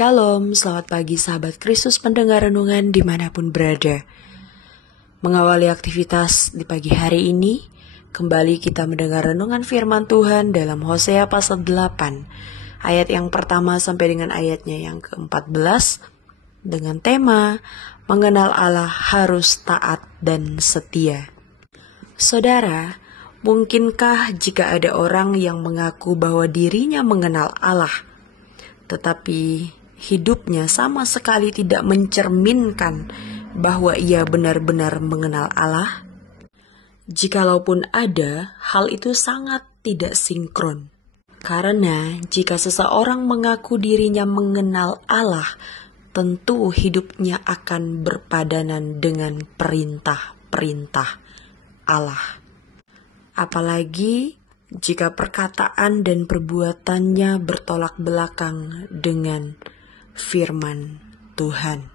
Shalom, selamat pagi sahabat Kristus pendengar renungan dimanapun berada. Mengawali aktivitas di pagi hari ini, kembali kita mendengar renungan firman Tuhan dalam Hosea pasal 8, ayat yang pertama sampai dengan ayatnya yang ke-14, dengan tema, mengenal Allah harus taat dan setia. Saudara, mungkinkah jika ada orang yang mengaku bahwa dirinya mengenal Allah, tetapi hidupnya sama sekali tidak mencerminkan bahwa ia benar-benar mengenal Allah? Jikalaupun ada, hal itu sangat tidak sinkron. Karena jika seseorang mengaku dirinya mengenal Allah, tentu hidupnya akan berpadanan dengan perintah-perintah Allah. Apalagi jika perkataan dan perbuatannya bertolak belakang dengan firman Tuhan.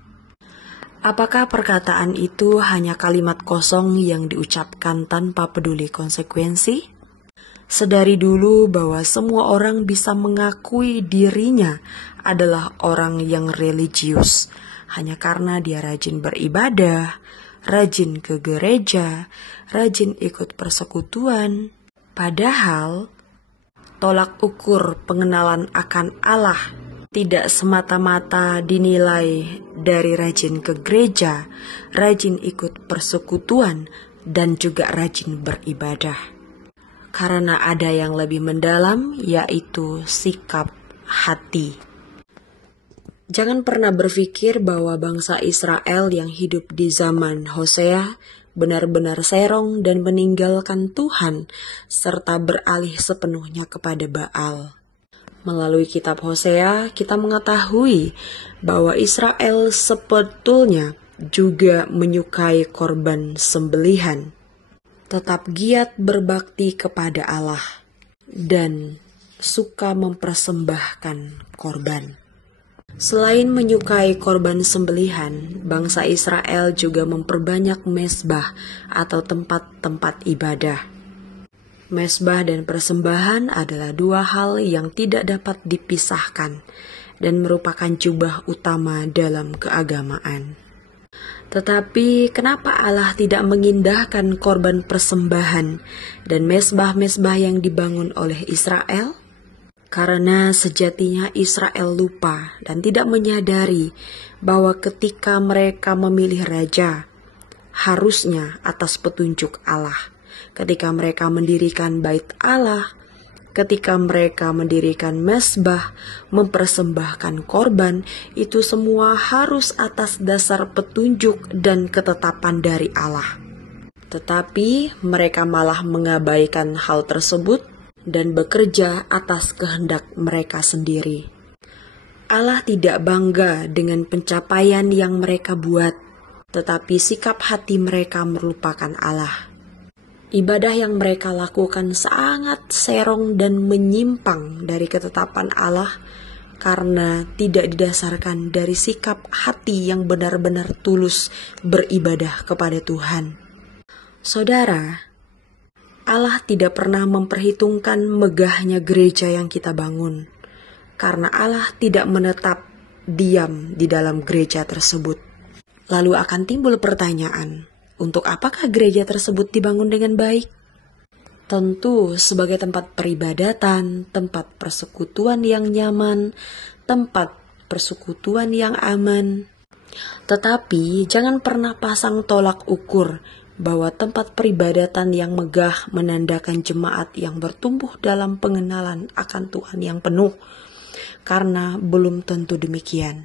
Apakah perkataan itu hanya kalimat kosong yang diucapkan tanpa peduli konsekuensi? Sedari dulu bahwa semua orang bisa mengakui dirinya adalah orang yang religius hanya karena dia rajin beribadah, rajin ke gereja, rajin ikut persekutuan. Padahal tolak ukur pengenalan akan Allah tidak semata-mata dinilai dari rajin ke gereja, rajin ikut persekutuan, dan juga rajin beribadah. Karena ada yang lebih mendalam, yaitu sikap hati. Jangan pernah berpikir bahwa bangsa Israel yang hidup di zaman Hosea benar-benar serong dan meninggalkan Tuhan, serta beralih sepenuhnya kepada Baal. Melalui kitab Hosea, kita mengetahui bahwa Israel sebetulnya juga menyukai korban sembelihan, tetap giat berbakti kepada Allah, dan suka mempersembahkan korban. Selain menyukai korban sembelihan, bangsa Israel juga memperbanyak mezbah atau tempat-tempat ibadah. Mezbah dan persembahan adalah dua hal yang tidak dapat dipisahkan dan merupakan jubah utama dalam keagamaan. Tetapi kenapa Allah tidak mengindahkan korban persembahan dan mezbah-mezbah yang dibangun oleh Israel? Karena sejatinya Israel lupa dan tidak menyadari bahwa ketika mereka memilih raja, harusnya atas petunjuk Allah. Ketika mereka mendirikan bait Allah, ketika mereka mendirikan mezbah, mempersembahkan korban, itu semua harus atas dasar petunjuk dan ketetapan dari Allah. Tetapi mereka malah mengabaikan hal tersebut dan bekerja atas kehendak mereka sendiri. Allah tidak bangga dengan pencapaian yang mereka buat, tetapi sikap hati mereka melupakan Allah. Ibadah yang mereka lakukan sangat serong dan menyimpang dari ketetapan Allah karena tidak didasarkan dari sikap hati yang benar-benar tulus beribadah kepada Tuhan. Saudara, Allah tidak pernah memperhitungkan megahnya gereja yang kita bangun, karena Allah tidak menetap diam di dalam gereja tersebut. Lalu akan timbul pertanyaan, untuk apakah gereja tersebut dibangun dengan baik? Tentu sebagai tempat peribadatan, tempat persekutuan yang nyaman, tempat persekutuan yang aman. Tetapi jangan pernah pasang tolak ukur bahwa tempat peribadatan yang megah menandakan jemaat yang bertumbuh dalam pengenalan akan Tuhan yang penuh, karena belum tentu demikian.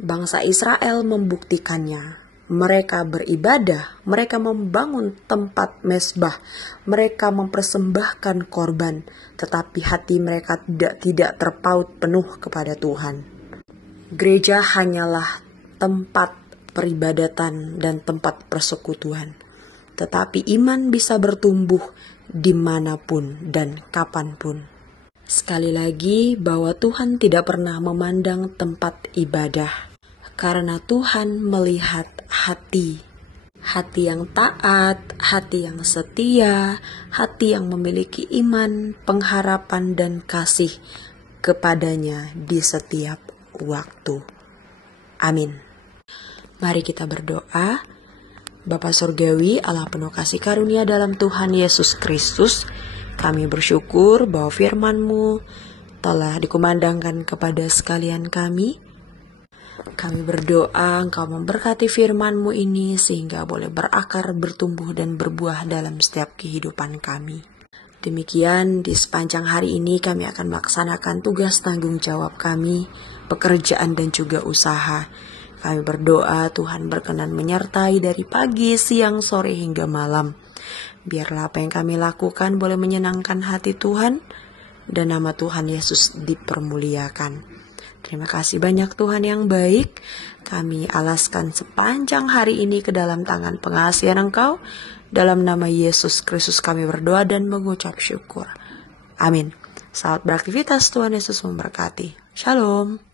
Bangsa Israel membuktikannya. Mereka beribadah, mereka membangun tempat mezbah, mereka mempersembahkan korban, tetapi hati mereka tidak terpaut penuh kepada Tuhan. Gereja hanyalah tempat peribadatan dan tempat persekutuan, tetapi iman bisa bertumbuh dimanapun dan kapanpun. Sekali lagi bahwa Tuhan tidak pernah memandang tempat ibadah, karena Tuhan melihat hati yang taat, hati yang setia, hati yang memiliki iman, pengharapan, dan kasih kepadanya di setiap waktu. Amin. Mari kita berdoa. Bapa Surgawi, Allah penuh kasih karunia dalam Tuhan Yesus Kristus, kami bersyukur bahwa firman-Mu telah dikumandangkan kepada sekalian kami. Kami berdoa Engkau memberkati firman-Mu ini sehingga boleh berakar, bertumbuh, dan berbuah dalam setiap kehidupan kami. Demikian di sepanjang hari ini kami akan melaksanakan tugas tanggung jawab kami, pekerjaan dan juga usaha. Kami berdoa Tuhan berkenan menyertai dari pagi, siang, sore hingga malam. Biarlah apa yang kami lakukan boleh menyenangkan hati Tuhan dan nama Tuhan Yesus dipermuliakan. Terima kasih banyak Tuhan yang baik. Kami alaskan sepanjang hari ini ke dalam tangan pengasihan Engkau. Dalam nama Yesus Kristus kami berdoa dan mengucap syukur. Amin. Selamat beraktivitas, Tuhan Yesus memberkati. Shalom.